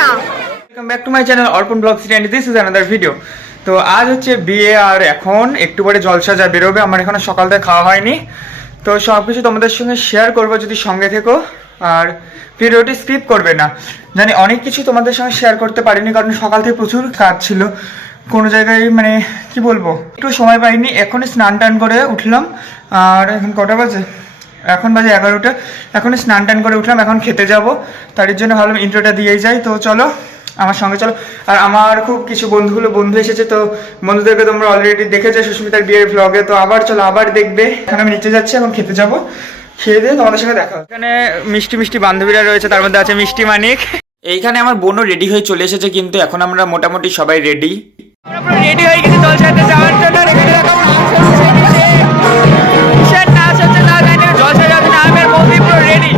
না। Welcome back to my channel Arpan blogs and this is another video. তো আজ হচ্ছে বিয়ে, আর এখন একটু পরে জলসা যা বেরোবে। আমার এখনো সকাল থেকে খাওয়া হয়নি, তো সব কিছু তোমাদের সঙ্গে শেয়ার করবো, যদি সঙ্গে থেকো। আর ভিডিওটি স্কিপ করবে না। জানি অনেক কিছু তোমাদের সঙ্গে শেয়ার করতে পারিনি, কারণ সকাল থেকে প্রচুর কাজ ছিল। কোনো জায়গায় মানে কি বলবো, একটু সময় পাইনি। এখনই স্নান টান করে উঠলাম, আর এখন কটা বাজে? এখন বাজে 11টা। এখন স্নান টান করে উঠলাম, এখন খেতে যাব। তার জন্য ভাবলাম ইন্ট্রোটা দিয়েই যাই। তো চলো আমার সঙ্গে চলো। আর আমার খুব কিছু বন্ধু এসেছে, তো বন্ধুদেরকে তোমরা অলরেডি দেখেছো সুস্মিতার বিয়ের ব্লগে। তো আবার চলো, আবার দেখবে। এখন আমি নিচে যাচ্ছি, এখন খেতে যাব। খেয়ে দিয়ে তোমাদের সঙ্গে দেখা হবে। এখানে মিষ্টি মিষ্টি বান্ধবীরা রয়েছে, তার মধ্যে আছে মিষ্টি মানিক। এইখানে আমার বোনও রেডি হয়ে চলে এসেছে, কিন্তু এখন আমরা মোটামুটি সবাই রেডি। আমরা রেডি হয়ে গেছি জলসাতে যাওয়ার জন্য। এখানে দেখো নাচ হচ্ছে, না জানি জলসা যাবে না, আমার বৌদি পুরো রেডি।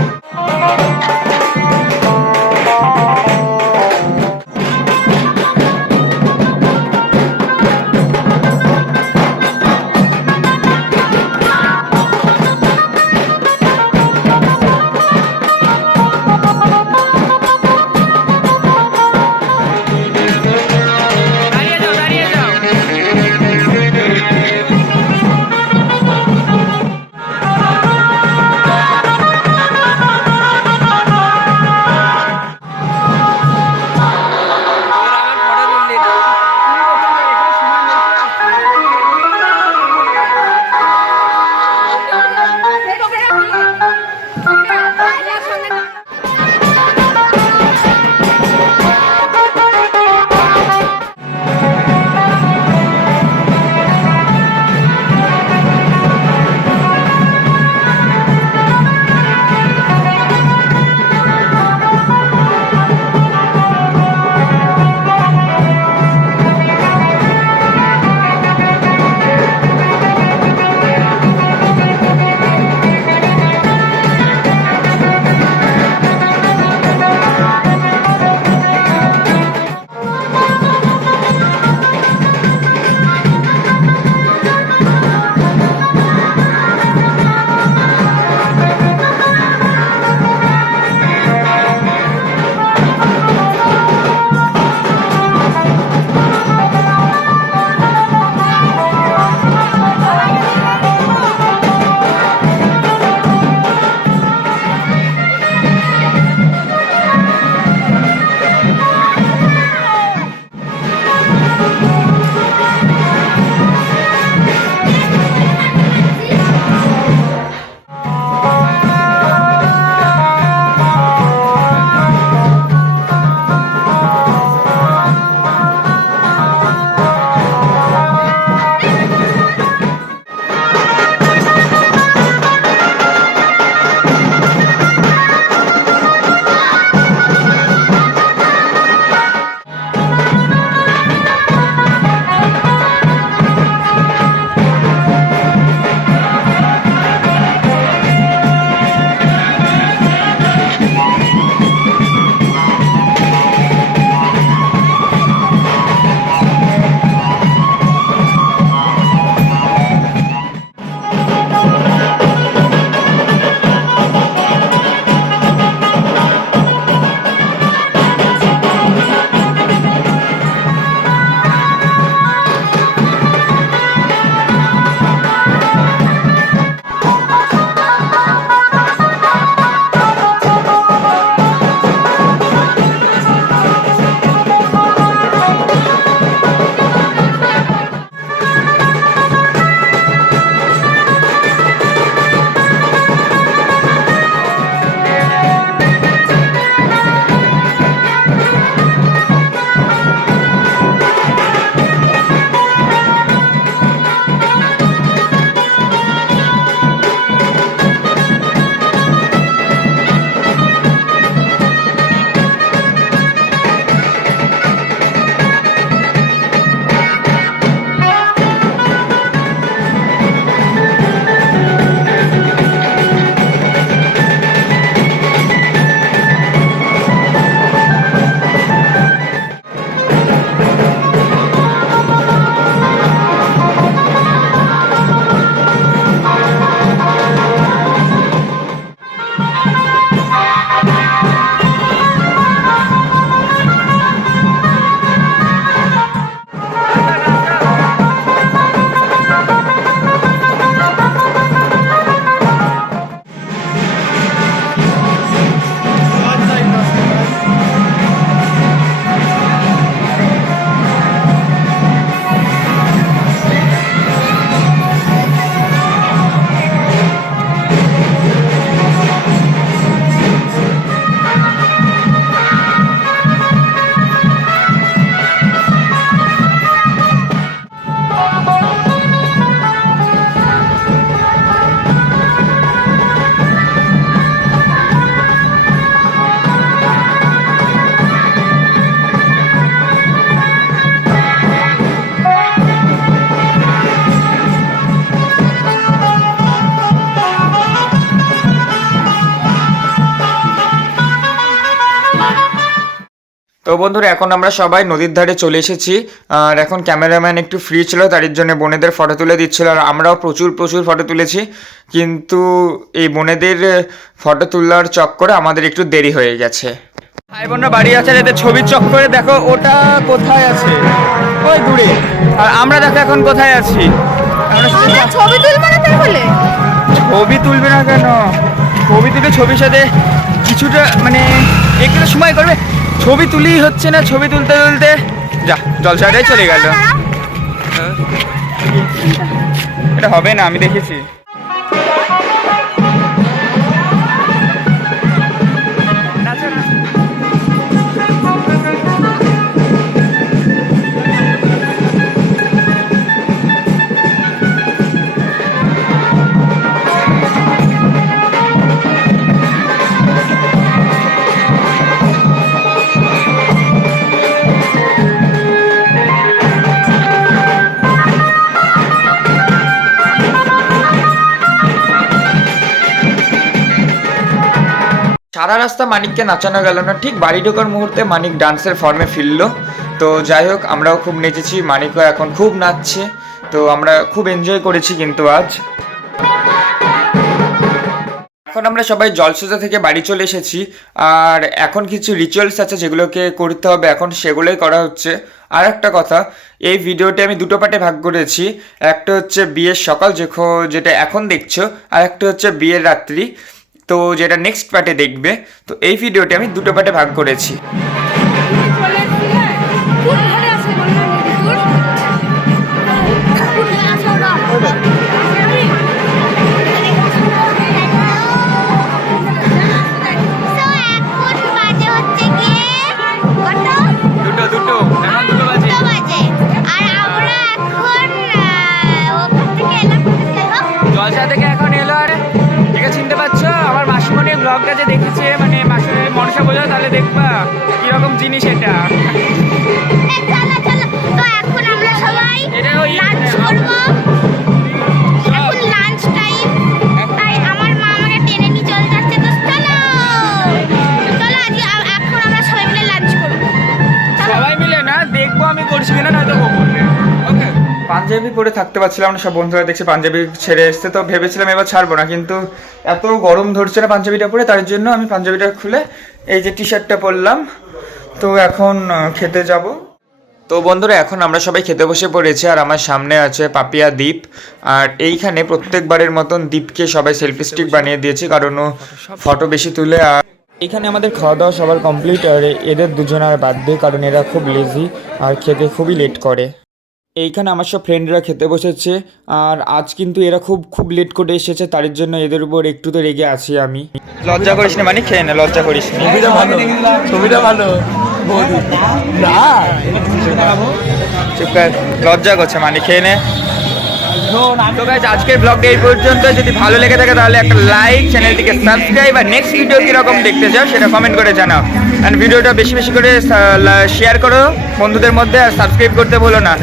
বন্ধুরা এখন আমরা সবাই নদীর ধারে চলে এসেছি, আর এখন ক্যামেরাম্যান একটু ফ্রি ছিল, তার জন্য বোনেদের ফটো তুলে দিচ্ছিল, আর আমরাও প্রচুর ফটো তুলেছি। কিন্তু এই বোনেদের ফটো তোলার চক্করে আমাদের একটু দেরি হয়ে গেছে। ভাই বোনরা বাড়ি আছে, এদের ছবির চক্করে দেখো ওটা কোথায় আছে, ওই দূরে, আর আমরা দেখো এখন কোথায় আছি। ছবি তুলবে না তাই বলে? ছবি তুলবে না কেন, ছবি তুলে ছবির সাথে কিছুটা মানে একটু সময় করবে, ছবি তুলেই হচ্ছে না, ছবি তুলতে তুলতে যা জলসাটাই চলে গেল। এটা হবে না, আমি দেখেছি। সারা রাস্তা মানিককে নাচানো গেল না, ঠিক বাড়ি ঢোকার মুহূর্তে মানিক ডান্সের ফর্মে ফিরলো। তো যাই হোক, আমরাও খুব নেচেছি, মানিকও এখন খুব নাচছে, তো আমরা খুব এনজয় করেছি। কিন্তু আজ এখন আমরা সবাই জলসজ্জা থেকে বাড়ি চলে এসেছি, আর এখন কিছু রিচুয়ালস আছে যেগুলোকে করতে হবে, এখন সেগুলোই করা হচ্ছে। আর একটা কথা, এই ভিডিওটি আমি দুটো পার্টে ভাগ করেছি, একটা হচ্ছে বিয়ের সকাল যেটা এখন দেখছো, আর একটা হচ্ছে বিয়ের রাত্রি, তো যেটা নেক্সট পার্টে দেখবে। তো এই ভিডিওটি আমি দুটো পার্টে ভাগ করেছি। জলসা থেকে এখন এলো, আর ঠিক চিনতে পারছো আমার মাসিমণির ব্লগটা যে দেখেছে, মানে মাসিমণির মনসা বোঝা, তাহলে দেখবা কিরকম জিনিস এটা। তো এখন আমরা সবাই লাঞ্চ করব, এখন লাঞ্চ টাইম, তাই আমার মা আমাকে টেনে নিয়ে চলে যাচ্ছে। তো চলো আজকে এখন আমরা সবাই মিলে লাঞ্চ করব। সবাই মিলে না, দেখবো আমি করছি কিনা, নয়তো ও করবে। ওকে, পাঞ্জাবি পরে থাকতে পারছিলাম না, সব বন্ধুরা দেখছি পাঞ্জাবি ছেড়ে এসছে, তো ভেবেছিলাম এবার ছাড়বো না, কিন্তু এত গরম ধরছে না পাঞ্জাবিটা পরে, তার জন্য আমি পাঞ্জাবিটা খুলে এই যে টি শার্টটা পরলাম। তো এখন খেতে যাব। তো বন্ধুরা এখন আমরা সবাই খেতে বসে পড়েছি, আর আমার সামনে আছে পাপিয়া দীপ, আর এইখানে প্রত্যেকবারের মতন দীপকে সবাই সেলফি স্টিক বানিয়ে দিয়েছে, কারণ ও ফটো বেশি তুলে। আর এইখানে আমাদের খাওয়া দাওয়া সবার কমপ্লিট, আর এদের দুজনের বাদ দিয়ে, কারণ এরা খুব লেজি আর খেতে খুবই লেট করে। এইখানে আমার সব ফ্রেন্ডরা খেতে বসেছে, আর আজ কিন্তু এরা খুব লেট করে এসেছে, তার জন্য এদের উপর একটু তো রেগে আছি আমি। লজ্জা করিস না, মানে খেয়ে না, লজ্জা করিস না। ছবিটা ভালো না, চুপ কর, লজ্জা করছে, মানে খেয়ে নে। তো গাইস, আজকের ব্লগটা এই পর্যন্ত। যদি ভালো লেগে থাকে তাহলে একটা লাইক, চ্যানেলটিকে সাবস্ক্রাইব, আর নেক্সট ভিডিও কিরকম দেখতে চাও সেটা কমেন্ট করে জানাও। অ্যান্ড ভিডিওটা বেশি করে শেয়ার করো বন্ধুদের মধ্যে, আর সাবস্ক্রাইব করতে ভুলো না।